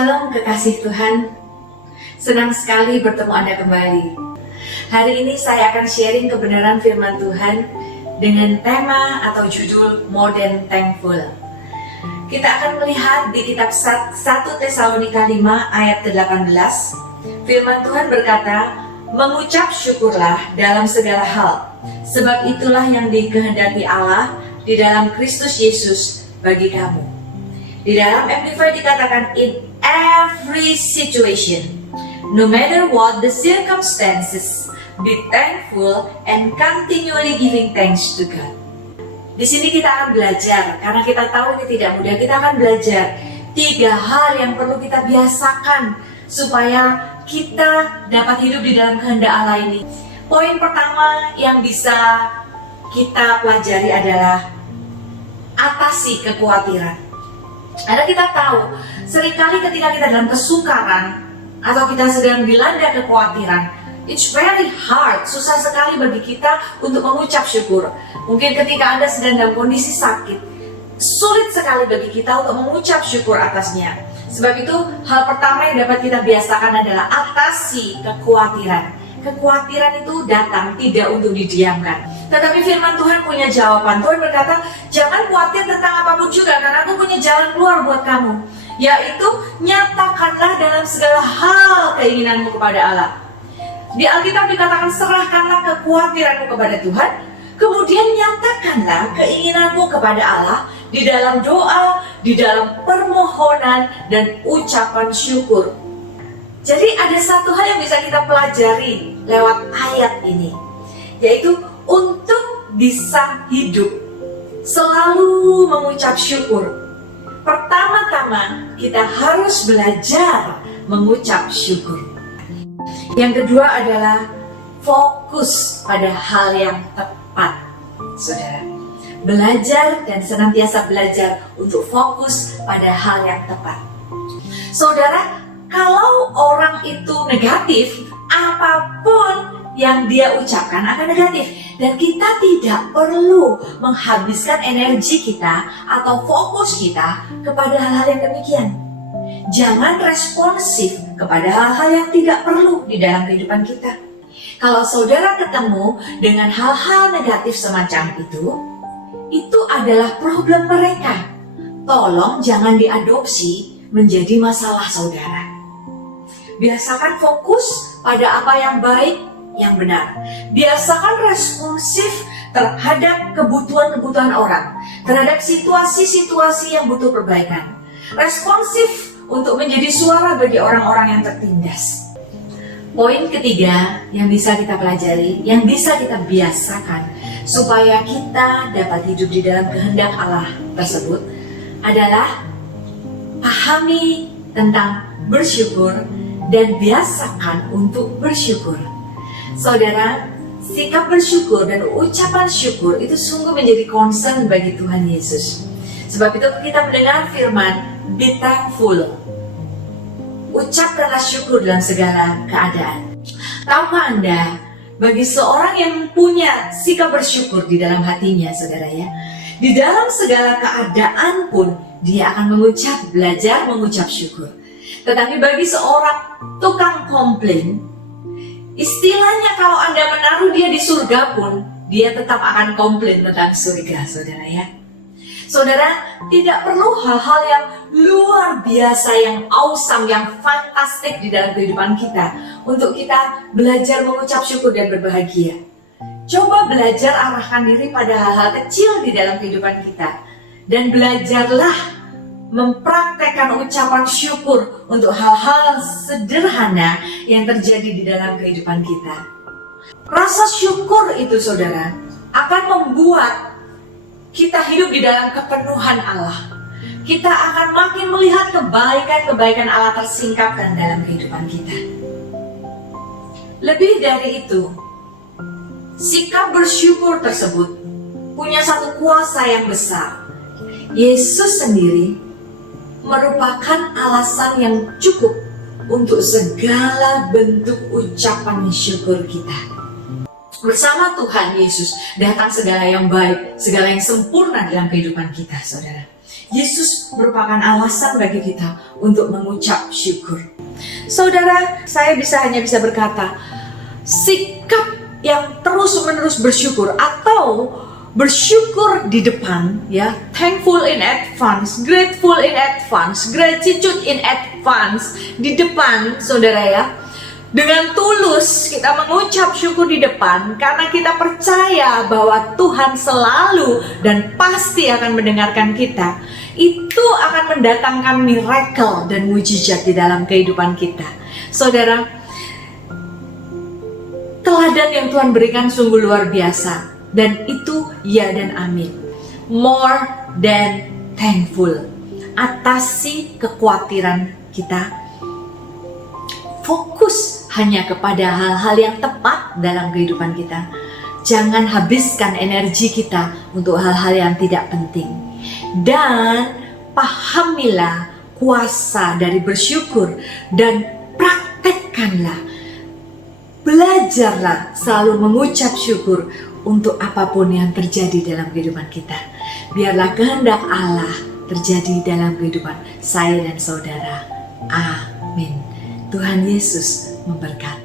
Shalom kekasih Tuhan, senang sekali bertemu Anda kembali. Hari ini saya akan sharing kebenaran firman Tuhan dengan tema atau judul More Than Thankful. Kita akan melihat di kitab 1 Tesalonika 5 ayat 18. Firman Tuhan berkata, mengucap syukurlah dalam segala hal, sebab itulah yang dikehendaki Allah di dalam Kristus Yesus bagi kamu. Di dalam Amplified dikatakan, in every situation, no matter what the circumstances, be thankful and continually giving thanks to God. Di sini kita akan belajar, karena kita tahu ini tidak mudah. Kita akan belajar 3 hal yang perlu kita biasakan supaya kita dapat hidup di dalam kehendak Allah ini. Poin pertama yang bisa kita pelajari adalah atasi kekhawatiran. Karena kita tahu, seringkali ketika kita dalam kesukaran atau kita sedang dilanda kekhawatiran, it's very hard, susah sekali bagi kita untuk mengucap syukur. Mungkin ketika Anda sedang dalam kondisi sakit, sulit sekali bagi kita untuk mengucap syukur atasnya. Sebab itu, hal pertama yang dapat kita biasakan adalah atasi kekhawatiran. Kekhawatiran itu datang tidak untuk didiamkan. Tetapi firman Tuhan punya jawaban. Tuhan berkata, jangan khawatir tentang apapun juga, karena aku punya jalan keluar buat kamu. Yaitu, nyatakanlah dalam segala hal keinginanmu kepada Allah. Di Alkitab dikatakan, serahkanlah kekhawatiranmu kepada Tuhan, kemudian nyatakanlah keinginanmu kepada Allah di dalam doa, di dalam permohonan, dan ucapan syukur. Jadi ada satu hal yang bisa kita pelajari lewat ayat ini, yaitu untuk bisa hidup selalu mengucap syukur. Pertama-tama kita harus belajar mengucap syukur. Yang kedua adalah fokus pada hal yang tepat, saudara. Belajar dan senantiasa belajar untuk fokus pada hal yang tepat. Saudara, kalau orang itu negatif, apapun yang dia ucapkan akan negatif. Dan kita tidak perlu menghabiskan energi kita atau fokus kita kepada hal-hal yang demikian. Jangan responsif kepada hal-hal yang tidak perlu di dalam kehidupan kita. Kalau saudara ketemu dengan hal-hal negatif semacam itu adalah problem mereka. Tolong jangan diadopsi menjadi masalah saudara. Biasakan fokus pada apa yang baik, yang benar. Biasakan responsif terhadap kebutuhan-kebutuhan orang, terhadap situasi-situasi yang butuh perbaikan. Responsif untuk menjadi suara bagi orang-orang yang tertindas. Poin ketiga yang bisa kita pelajari, yang bisa kita biasakan supaya kita dapat hidup di dalam kehendak Allah tersebut adalah pahami tentang bersyukur dan biasakan untuk bersyukur. Saudara, sikap bersyukur dan ucapan syukur itu sungguh menjadi concern bagi Tuhan Yesus. Sebab itu kita mendengar firman, be thankful. Ucapkanlah syukur dalam segala keadaan. Tahukah Anda, bagi seorang yang punya sikap bersyukur di dalam hatinya, saudara ya, di dalam segala keadaan pun dia akan belajar mengucap syukur. Tetapi bagi seorang tukang komplain, istilahnya kalau Anda menaruh dia di surga pun, dia tetap akan komplain tentang surga, saudara ya. Saudara, tidak perlu hal-hal yang luar biasa, yang awesome, yang fantastik di dalam kehidupan kita untuk kita belajar mengucap syukur dan berbahagia. Coba belajar arahkan diri pada hal-hal kecil di dalam kehidupan kita. Dan belajarlah mempraktekkan ucapan syukur untuk hal-hal sederhana yang terjadi di dalam kehidupan kita. Rasa syukur itu, saudara, akan membuat kita hidup di dalam kepenuhan Allah. Kita akan makin melihat kebaikan-kebaikan Allah tersingkapkan dalam kehidupan kita. Lebih dari itu, sikap bersyukur tersebut punya satu kuasa yang besar. Yesus sendiri merupakan alasan yang cukup untuk segala bentuk ucapan syukur kita. Bersama Tuhan Yesus datang segala yang baik, segala yang sempurna dalam kehidupan kita, saudara. Yesus merupakan alasan bagi kita untuk mengucap syukur. Saudara, saya hanya bisa berkata, sikap yang terus-menerus bersyukur atau bersyukur di depan, ya, thankful in advance, grateful in advance, gratitude in advance, di depan, saudara ya. Dengan tulus kita mengucap syukur di depan karena kita percaya bahwa Tuhan selalu dan pasti akan mendengarkan kita. Itu akan mendatangkan miracle dan mujizat di dalam kehidupan kita. Saudara, teladan yang Tuhan berikan sungguh luar biasa, dan itu ya dan amin. More than thankful. Atasi kekhawatiran kita. Fokus hanya kepada hal-hal yang tepat dalam kehidupan kita. Jangan habiskan energi kita untuk hal-hal yang tidak penting. Dan pahamilah kuasa dari bersyukur dan praktekkanlah. Belajarlah selalu mengucap syukur untuk apapun yang terjadi dalam kehidupan kita. Biarlah kehendak Allah terjadi dalam kehidupan saya dan saudara. Amin. Tuhan Yesus memberkati.